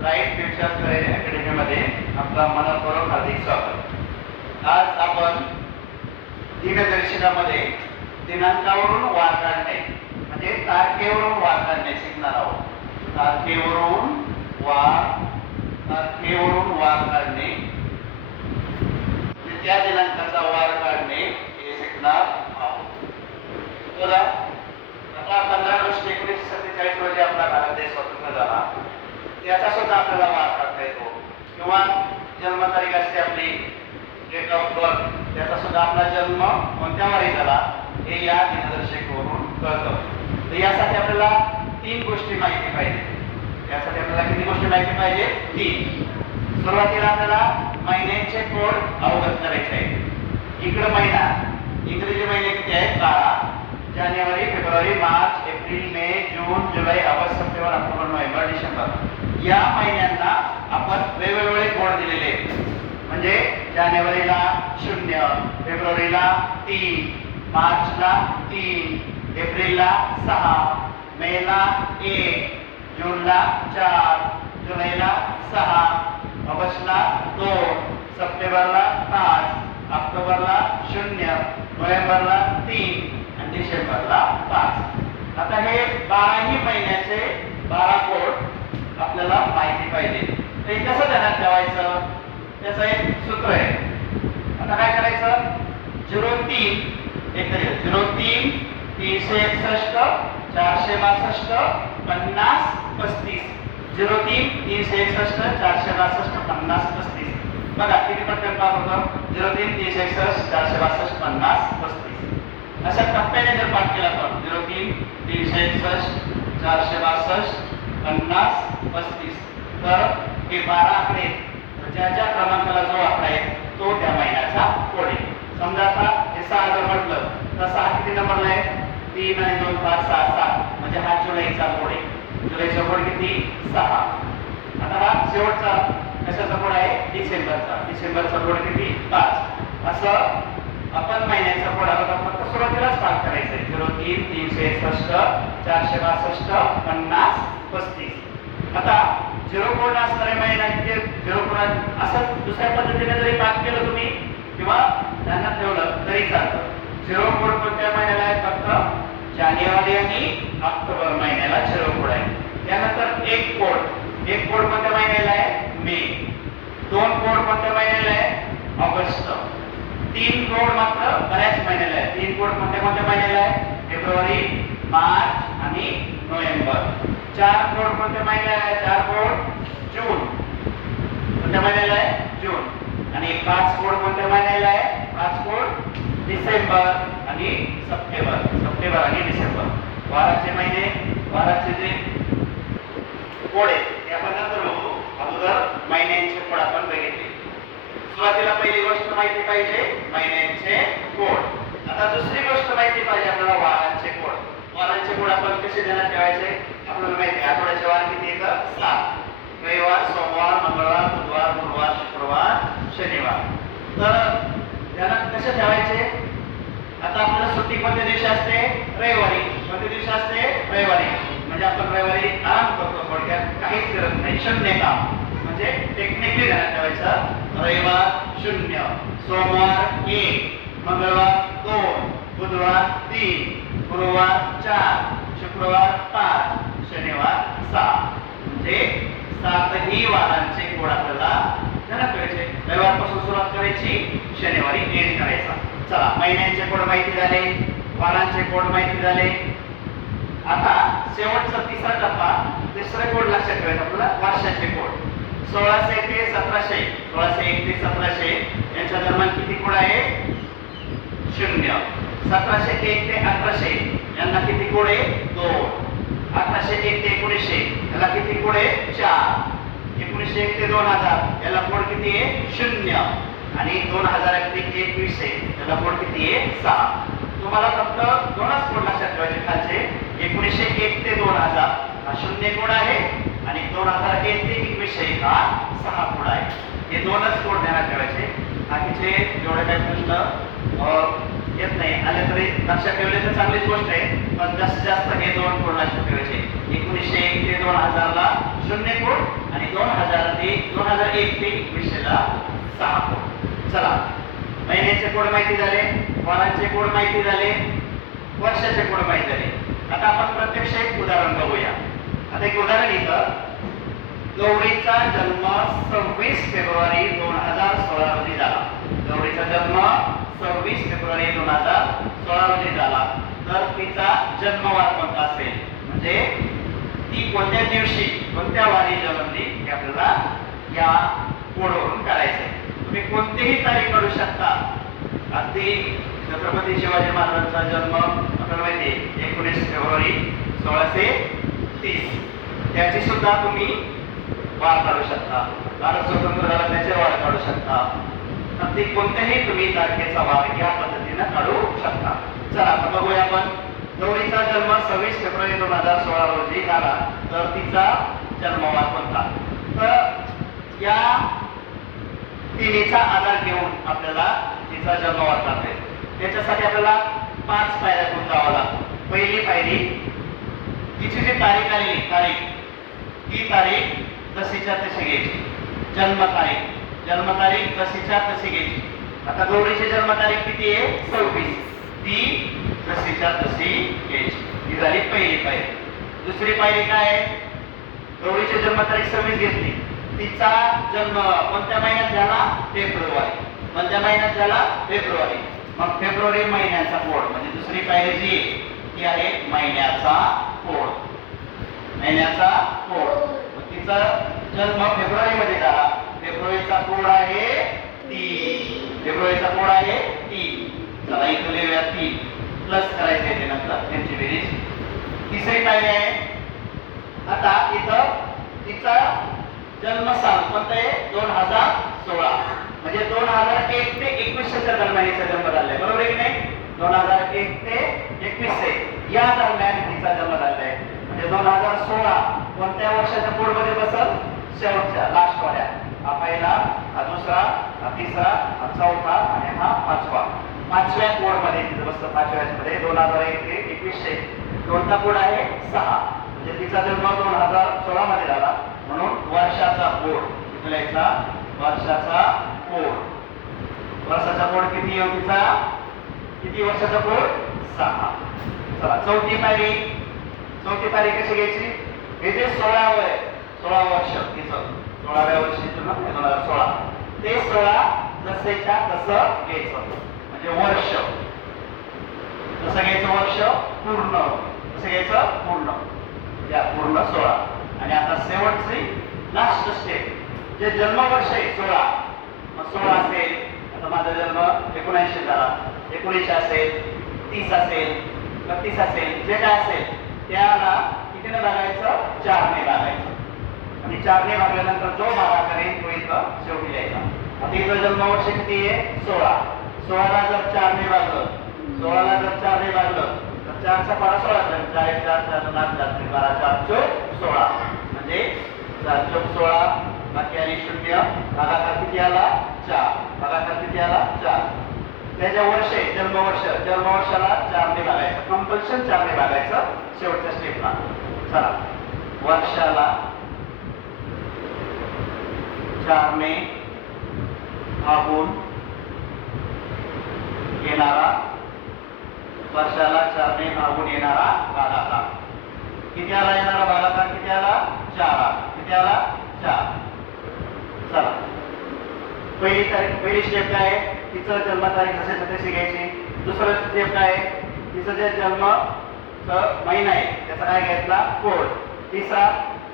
Bright future career अकॅडमीमध्ये आपला मनपूर्वक हार्दिक स्वागत। आज आपण दिनदर्शिकामध्ये दिनांकावरून वार काढणे म्हणजे तारखेवरून वार काढणे शिकणार आहोत। तारखेवरून वार काढणे, त्या दिनांकाचा वार काढणे हे शिकणार आहोत। बघा, आता 15 ऑगस्ट 1947 रोजी आपला भारत देश स्वतंत्र झाला, त्याचा सुद्धा आपल्याला वार काढता येतो, किंवा जन्मतारीख असते आपली, डेट ऑफ बर्थ, त्याचा सुद्धा आपला जन्म कोणत्या वारी झाला हे या दिनदर्शिकेवरून कळतं। तर यासाठी आपल्याला 3 गोष्टी माहिती पाहिजे। यासाठी आपल्याला किती गोष्टी माहिती पाहिजे? 3। सुरुवातीला आपल्याला महिन्यांचे कोड अवगत करायचे आहे। इकडे महिना, इंग्रजी महिने किती आहेत? 12। जानेवारी, फेब्रुवारी, मार्च, एप्रिल, मे, जून, जुलै, ऑगस्ट, सप्टेंबर, ऑक्टोबर, नोव्हेंबर, डिसेंबर या महिन्यांना आपण वेगवेगळे कोड दिलेले आहेत। म्हणजे जानेवारीला 0, फेब्रुवारीला 3, मार्चला 3, एप्रिलला 6, मेला 1, जूनला 4, जुलैला 6, ऑगस्टला 2, सप्टेंबरला 5, ऑक्टोबरला 0, नोव्हेंबरला 3 आणि डिसेंबरला 5। आता हे 12ही महिन्याचे 12 कोड आपल्याला माहिती पाहिजे। ते कसं ध्यानात ठेवायचं त्याचं एक सूत्र आहे। आता काय करायचं? 03 03 361 462 50 35 03 361 462 50 35। बघा किती पटकन पास होतं? 03 361 462 50 35 अशा टप्प्याने जर पाठ केला आपण 03 361 462 50 35 तर हे 12 आकडे ज्या क्रमांकाला जो आकडा आहे तो त्या महिन्याचा कोड आहे। समजा आता हे 6 जर म्हटलं तर 6 किती नंबरला आहे? 3 आणि 2 5 6 7 म्हणजे हा जुलैचा कोड आहे। जुलैचा कोड किती? 6। आता हा शेवटचा कशाचा कोड आहे? डिसेंबरचा। डिसेंबरचा कोड किती? 5। असं आपण महिन्याचा कोड आला तर फक्त सुरुवातीलाच पाठ करायचं आहे। 03 361 462 50 35। आता 0 कोड असणारे महिना किती? 0 कोड असं दुसऱ्या पद्धतीने जरी पाठ केलं तुम्ही किंवा ध्यानात ठेवलं तरी चालतं। 0 कोड कोणत्या महिन्याला आहे? फक्त जानेवारी आणि ऑक्टोबर महिन्याला 0 कोड आहे। त्यानंतर एक कोड कोणत्या महिन्याला आहे? मे। 2 कोड कोणत्या महिन्याला आहे? ऑगस्ट। 3 कोड मात्र बऱ्याच महिन्याला आहे। 3 कोड कोणत्या महिन्याला आहे? फेब्रुवारी, मार्च आणि नोव्हेंबर। 4 कोड कोणत्या महिन्याला आहे? 4 कोड जून कोणत्या महिन्याला आहे? जून। आणि 5 कोड कोणत्या महिन्याला आहे? 5 कोड डिसेंबर आणि सप्टेंबर आणि डिसेंबर। वाराचे महिने, वाराचे जे कोड आहेत ते आपण नंतर बघू। अगोदर महिन्यांचे कोड आपण बघितले। सुरुवातीला पहिली गोष्ट माहिती पाहिजे महिन्यांचे कोड। आता दुसरी गोष्ट माहिती पाहिजे आपल्याला वारांचे कोड। वारांचे कोड आपण कसे ध्यानात ठेवायचे? आपल्याला माहिती आहे आठवड्याचे वार किती येतात? 7। रविवार, सोमवार, मंगळवार, बुधवार, गुरुवार, शुक्रवार, शनिवार। तर ध्यानात कसे ठेवायचे? आता आपल्याला सुट्टी कोणत्या दिवशी असते? रविवारी। कोणत्या दिवशी असते? रविवारी। म्हणजे आपण रविवारी आराम करतो, थोडक्यात काहीच करत नाही, शून्य काम। म्हणजे टेक्निकली ध्यानात ठेवायचं। रविवार 0, सोमवार 1, मंगळवार 2, बुधवार 3, गुरुवार 4, शुक्रवार 5, शनिवार 6। म्हणजे 7ही वारांचे कोड आपल्याला ध्यानात ठेवायचे। रविवारपासून सुरुवात करायची, शनिवारी एंड करायचा। चला, महिन्यांचे कोड माहिती झाले, वारांचे कोड माहिती झाले। आता शेवटचा तिसरा टप्पा, तिसरे कोड लक्षात ठेवायचा आपल्याला, वर्षाचे कोड। 1600 ते 1700, 1601 ते 1700 यांच्या दरम्यान किती कोड आहे? 0। 1701 ते 1800 यांना किती कोड आहे? 2। 1801 ते 1900 याला किती कोड आहे? 4। 1901 ते 2000 याला कोड किती आहे? 0। आणि 2001 ते 2100 याला कोड किती आहे? 6। तुम्हाला फक्त 2च कोड लक्षात ठेवायचे खालचे। 1901 ते 2000 हा 0 कोड आहे आणि 2001 ते 2100 हा 6 कोड आहे। हे 2च कोड ध्यानात ठेवायचे। बाकीचे जेवढे काही प्रश्न येत नाही आले तरी लक्षात ठेवले तर चांगलीच गोष्ट आहे, पण जास्तीत जास्त हे 2 कोड लक्षात ठेवायचे। 1901 ते 2000 ला शून्य कोड आणि 2001 ते 2100 ला 6 कोड. चला, महिन्याचे कोड माहिती झाले, वारांचे कोड माहिती झाले, वर्षाचे कोड माहिती झाले. आता आपण प्रत्यक्ष एक उदाहरण बघूया. आता एक उदाहरण इथं, गौरीचा जन्म 26 फेब्रुवारी 2016 रोजी झाला. गौरीचा जन्म 26 फेब्रुवारी 2016 रोजी झाला. तर तिचा जन्मवार कोणता असेल, म्हणजे ती कोणत्या दिवशी कोणत्या वारी जन्मली हे आपल्याला या कोडवरून करायचं आहे. तुम्ही कोणतीही तारीख काढू शकता. अगदी छत्रपती शिवाजी महाराजांचा जन्म आपल्याला माहिती आहे 19 फेब्रुवारी 1630, त्याची सुद्धा तुम्ही वार काढू शकता. भारत स्वतंत्र झाला त्याचे वार काढू शकता. अगदी कोणत्याही तुम्ही तारखेचा वार या पद्धतीने काढू शकता. चला आता बघूया आपण. गौरीचा जन्म 26 फेब्रुवारी 2016 रोजी झाला. तर तिचा जन्मवार कोणता? तर या तिन्हीचा आधार घेऊन आपल्याला तिचा जन्मवार काढता येईल. त्याच्यासाठी आपल्याला 5 पायऱ्या करून जावं लागतं. पहिली पायरी, तिची जी तारीख आलेली तारीख, ती तारीख जशीच्या तशी घ्यायची. जन्मतारीख जशीच्या तशी घ्यायची. आता गौरीची जन्मतारीख किती आहे? 26. ती जशीच्या तशी घ्यायची. ही झाली पहिली पायरी. दुसरी पायरी काय आहे? गौरीची जन्मतारीख 26 घेतली. तिचा जन्म कोणत्या महिन्यात झाला? फेब्रुवारी. कोणत्या महिन्यात झाला? फेब्रुवारी. मग फेब्रुवारी महिन्याचा कोड म्हणजे दुसरी पायरी जी ती आहे महिन्याचा कोड. महिन्याचा कोड. तिचा जन्म फेब्रुवारी मध्ये झाला. फेब्रुवारीचा कोड आहे 3. फेब्रुवारीचा कोड आहे 3. चला इथे लिहूया 3. प्लस करायचे आहे नंतर त्यांची बेरीज. तिसरी पायरी आहे. आता इथं तिचा जन्मसाल कोणता आहे? 2016. म्हणजे 2001 ते 21च्या दरम्यान हिचा जन्म झालाय. बरोबर आहे की नाही? 2001 ते 21 या दरम्यान हिचा जन्म झालाय. म्हणजे 2016 कोणत्या वर्षाच्या कोड मध्ये बसल? शेवटच्या लास्ट वाल्या. हा पहिला, हा दुसरा, हा तिसरा, हा चौथा आणि हा 5वा. 5व्या कोड मध्ये तिचं बसतं. 5व्या मध्ये 2001 ते 21. कोणता कोड आहे? 6. म्हणजे तिचा जन्म 2016 मध्ये झाला. म्हणून वर्षाचा कोड लिहायचा. वर्षाचा कोड. वर्षाचा कोड किती आहे तिचा? किती वर्षाचा कोड? 6. चला चौथी पायरी. चौथी पायरी कशी घ्यायची? हे जे 16 वर्ष तिचं 16व्या वर्षी 2016 ते 16 जसेच्या तसं घ्यायचं. म्हणजे वर्ष कसं घ्यायचं? वर्ष पूर्ण. कसं घ्यायचं? पूर्ण. या पूर्ण 16. आणि आता शेवटची लास्ट स्टेप, जे जन्मवर्ष आहे 16. मग 16 असेल. आता माझा जन्म 19 झाला. 19 असेल, 30 असेल, 32 असेल, जे काय असेल त्याला कितीने भागायचं? 4ने भागायचं. आणि 4ने भागल्यानंतर जो भागा करेल तो इथं शेवटी लिहायचा. आता इथं जन्मवर्ष किती आहे? 16. 16ला जर 4ने भागलं, 16ला जर 4ने भागलं तर 4चा पारा 16 झाला. 4 1 4 4 9 4 12 4 4 16. म्हणजे 4 4 16. बाकी आली 0. भागाकार किती आला? 4. भागाकार किती आला? 4. त्याच्या वर्ष जन्मवर्षाला 4ने भागायचं. कंपल्शन 4ने भागायचं शेवटच्या स्टेपला. चला वर्षाला 4ने भागून येणारा, वर्षाला 4ने भागून येणारा भागाकार किती आला? येणारा भागाकार किती आला? 4. किती आला? 4. चला पहिली स्टेप काय आहे? तिचं जन्मतारीख जसे तशी घ्यायची. दुसरं स्टेप काय आहे? तिचं जे जन्म महिना आहे त्याचा काय घेतला? कोड. तिसरा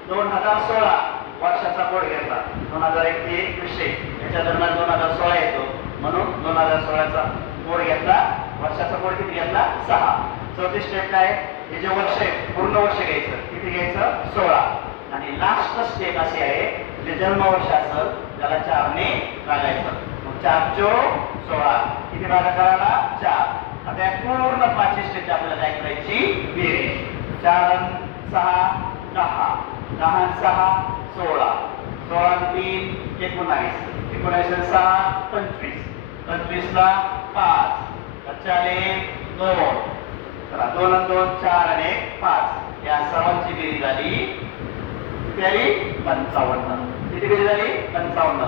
2016 वर्षाचा कोड घेतला. 2001 ते 21 याच्या दरम्यान 2016 येतो म्हणून 2016चा कोड घेतला. वर्षाचा कोड किती घेतला? 6. चौथी स्टेप काय? हे जे वर्ष आहे पूर्ण वर्ष घ्यायचं. किती घ्यायचं? 16. आणि लास्ट स्टेप अशी आहे, जे जन्मवर्ष असेल त्याला 4ने भागायचं. मग 4 4 16. किती भागाकार आला? 4. आता या पूर्ण 5 स्टेपची आपल्याला काय करायची? बेरीज. 4 6 10. 10 6 16. 16 3 19. 19 6 25. 25 ला 5. 4 2. चला 2 2 4 आणि 5. या सर्वांची बेरीज झाली किती आली 55. किती किती झाली 55.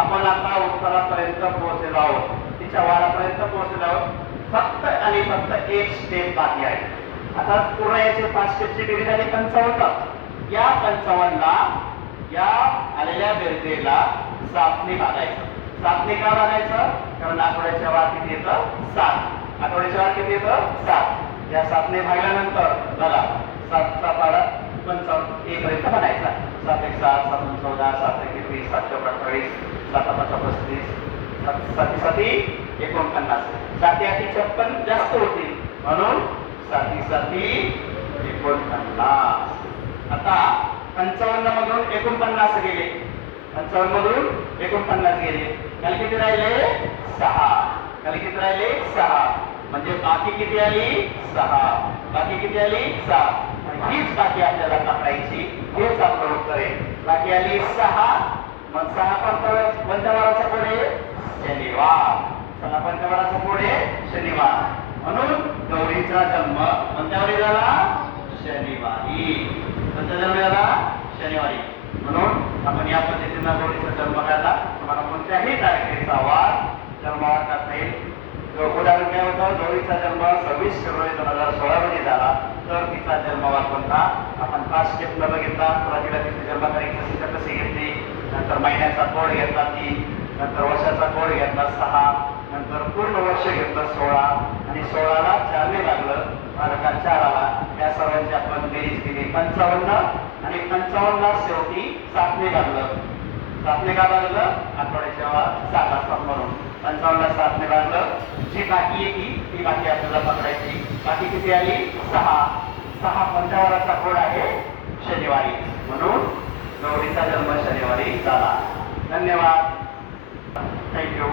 आपण आता उत्तरापर्यंत पोहोचलेलो आहोत, तिच्या वारापर्यंत पोहोचलेलो आहोत. फक्त आणि फक्त एक स्टेप बाकी आहे. आता पूर्ण याचे 5 स्टेपची डिग्री झाली 55. या 55ला या आलेल्या बेरजेला 7ने भागायचं. 7ने का भागायचं? कारण आठवड्याच्या वार किती येतं 7. आठवड्याच्या वार किती येतं 7. या 7ने भागल्यानंतर बघा 7चा पाडा 55 एक पर्यंत बनायचा. 7 1 7 7 2 14 7 1 20 7 4 28 7 5 35 7 7 49. 7 8 56 जास्त होतील म्हणून 7 7 49. आता 55 मधून 49 गेले. 55 मधून 49 गेले. काल किती राहिले 6. काल किती राहिले 6. म्हणजे बाकी किती आली 6. बाकी किती आली 6. हीच बाकी आपल्याला पकडायची. हेच आपलं उत्तर आहे. बाकी आली 6. मग 6 पंचवाराचा पुढे शनिवार. 6 पंचवाराचा पुढे शनिवार. म्हणून गौरीचा जन्म कोणत्या झाला शनिवारी. कोणत्या जन्म झाला शनिवारी. म्हणून आपण या पद्धतीनं गौरीचा जन्म काढला. तुम्हाला कोणत्याही तारखेचा वार जन्मवार करता येईल. उदाहरण काय होतं, गौरीचा जन्म 26 फेब्रुवारी 2016 रोजी झाला तर तिचा जन्मवार कोणता. आपण 5 स्टेपला बघितला. सुरुवातीला तिची जन्मतारीख कशी घेतली, नंतर महिन्याचा कोड घेतला 3, नंतर वर्षाचा कोड घेतला 6, नंतर पूर्ण वर्ष घेतलं 16 आणि 16ला 4ने लागलं भागाकार 4 आला. या सर्वांची आपण बेरीज केली 55 आणि 55ला शेवटी 7ने लागलं. 7ने का लागलं आठवड्याच्या वार 7 असतात म्हणून 55ला 7ने लागलं. जी बाकी येते ती बाकी आपल्याला पकडायची. बाकी किती आली 6. 6 पंचवाराचा कोड आहे शनिवारी म्हणून गौरीचा जन्म शनिवारी झाला. धन्यवाद. थँक्यू.